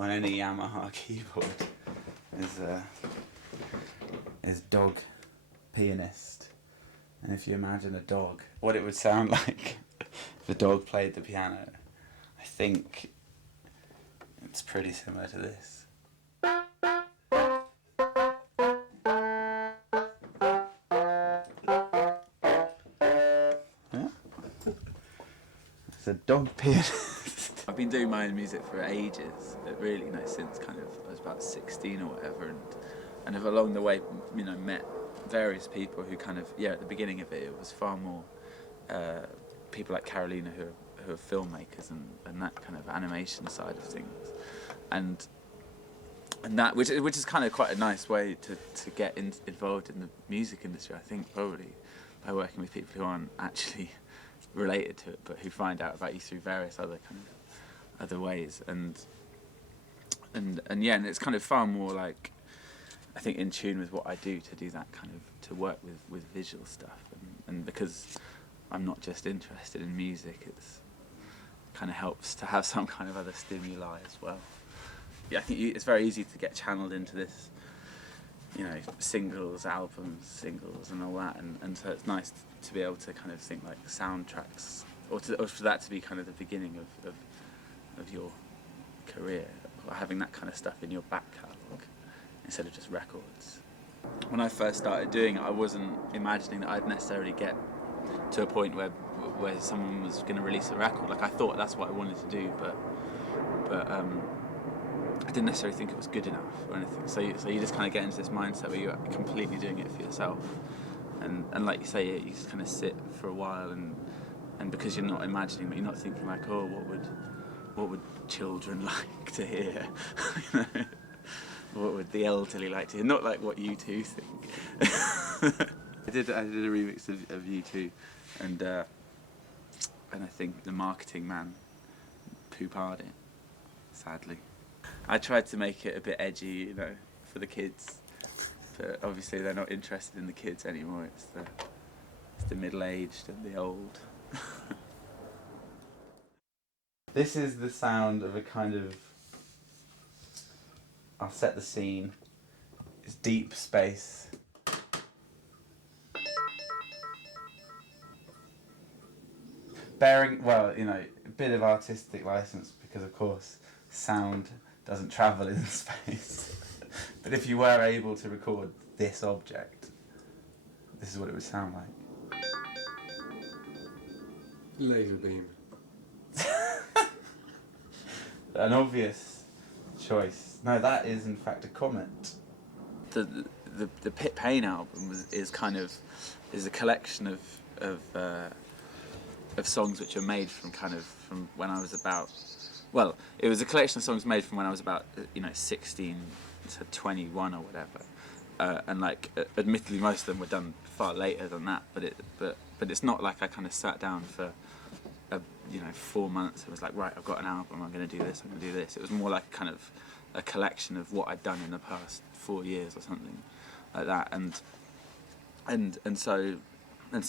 on any Yamaha keyboard is dog pianist. And if you imagine a dog, what it would sound like if a dog played the piano, I think it's pretty similar to this. Yeah. It's a dog pianist. I've been doing my own music for ages, really, since kind of I was about 16 or whatever, and have along the way, met various people who kind of, at the beginning of it was far more people like Carolina who are filmmakers and that kind of animation side of things, and that which is kind of quite a nice way to get involved in the music industry, I think, probably by working with people who aren't actually related to it but who find out about you through various other kind of other ways, and it's kind of far more like, I think, in tune with what I do to do that kind of, to work with visual stuff, and because I'm not just interested in music, it's kind of helps to have some kind of other stimuli as well. I think it's very easy to get channeled into this, singles, albums, and all that, and so it's nice to be able to kind of think like soundtracks, or for that to be kind of the beginning of your career, or having that kind of stuff in your back catalogue instead of just records. When I first started doing it, I wasn't imagining that I'd necessarily get to a point where someone was going to release a record. Like, I thought that's what I wanted to do, but I didn't necessarily think it was good enough or anything. So you just kind of get into this mindset where you're completely doing it for yourself, and like you say, you just kind of sit for a while, and because you're not imagining, but you're not thinking like, oh, what would children like to hear? What would the elderly like to hear? Not like what you two think. I did a remix of U2, and I think the marketing man poo-pahed it, sadly. I tried to make it a bit edgy, for the kids, but obviously they're not interested in the kids anymore. It's the middle-aged and the old. This is the sound of a kind of, I'll set the scene, it's deep space. A bit of artistic license, because of course sound doesn't travel in space. But if you were able to record this object, this is what it would sound like. Laser beam. An obvious choice. No, that is in fact a comet. The Pit Payne album is a collection of songs which are made from when I was about, it was a collection of songs made from when I was about 16 to 21 or whatever, and admittedly most of them were done far later than that, but it's not like I kind of sat down for 4 months and was like, right, I've got an album, I'm going to do this, I'm going to do this. It was more like kind of a collection of what I'd done in the past 4 years or something like that, and so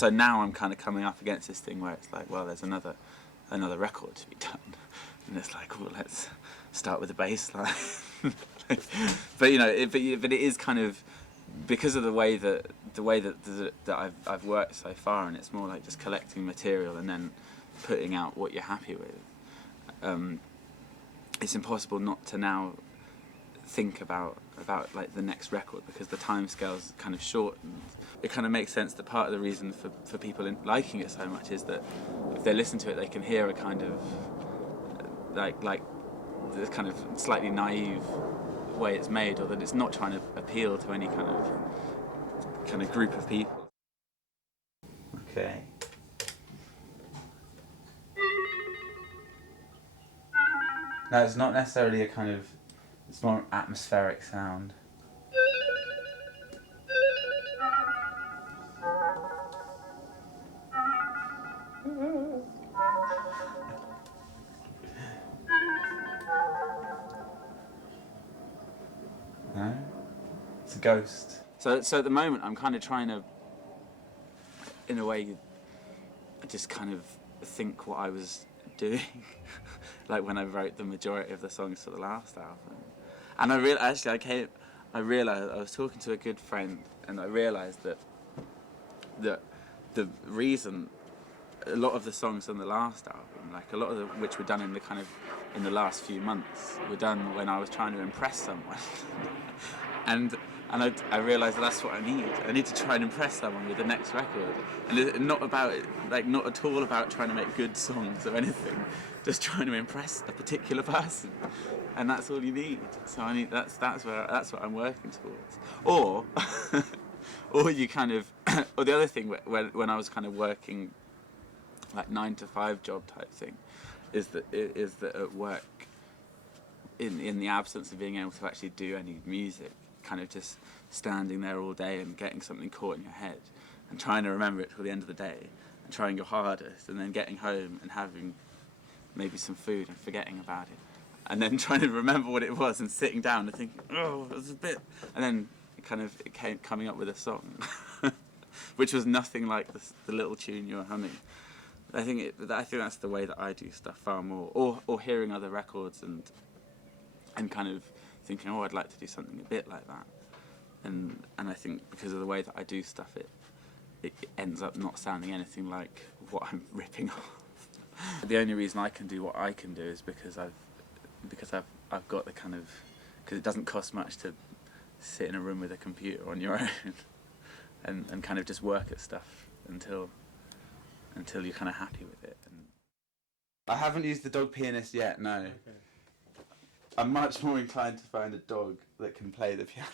now I'm kind of coming up against this thing where it's like, well, there's another record to be done, and it's like, well, let's start with the bass line. but it is kind of, because of the way that I've worked so far, and it's more like just collecting material and then putting out what you're happy with. It's impossible not to now think about like the next record, because the time scale's kind of shortened. It kind of makes sense that part of the reason for people liking it so much is that if they listen to it, they can hear a kind of like this kind of slightly naive way it's made, or that it's not trying to appeal to any kind of group of people. Okay. No, it's not necessarily it's more an atmospheric sound. No? It's a ghost. So at the moment I'm kind of trying to, in a way, just kind of think what I was doing. like when I wrote the majority of the songs for the last album. And I realized I was talking to a good friend, and I realized that the reason a lot of the songs on the last album, like a lot of which were done in the last few months, were done when I was trying to impress someone. and I realised that's what I need. I need to try and impress someone with the next record, and it's not at all about trying to make good songs or anything. Just trying to impress a particular person, and that's all you need. So that's what I'm working towards. Or or you kind of or the other thing when I was kind of working like 9-to-5 job type thing is that at work, in the absence of being able to actually do any music, kind of just standing there all day and getting something caught in your head and trying to remember it till the end of the day and trying your hardest, and then getting home and having maybe some food and forgetting about it, and then trying to remember what it was and sitting down and thinking, oh, it was a bit, and then it came coming up with a song which was nothing like the little tune you were humming. I think that's the way that I do stuff far more, or hearing other records and kind of thinking, oh, I'd like to do something a bit like that, and I think because of the way that I do stuff, it ends up not sounding anything like what I'm ripping off. The only reason I can do what I can do is because I've got the kind of, because it doesn't cost much to sit in a room with a computer on your own and kind of just work at stuff until you're kind of happy with it. And I haven't used the dog pianist yet, no. Okay. I'm much more inclined to find a dog that can play the piano.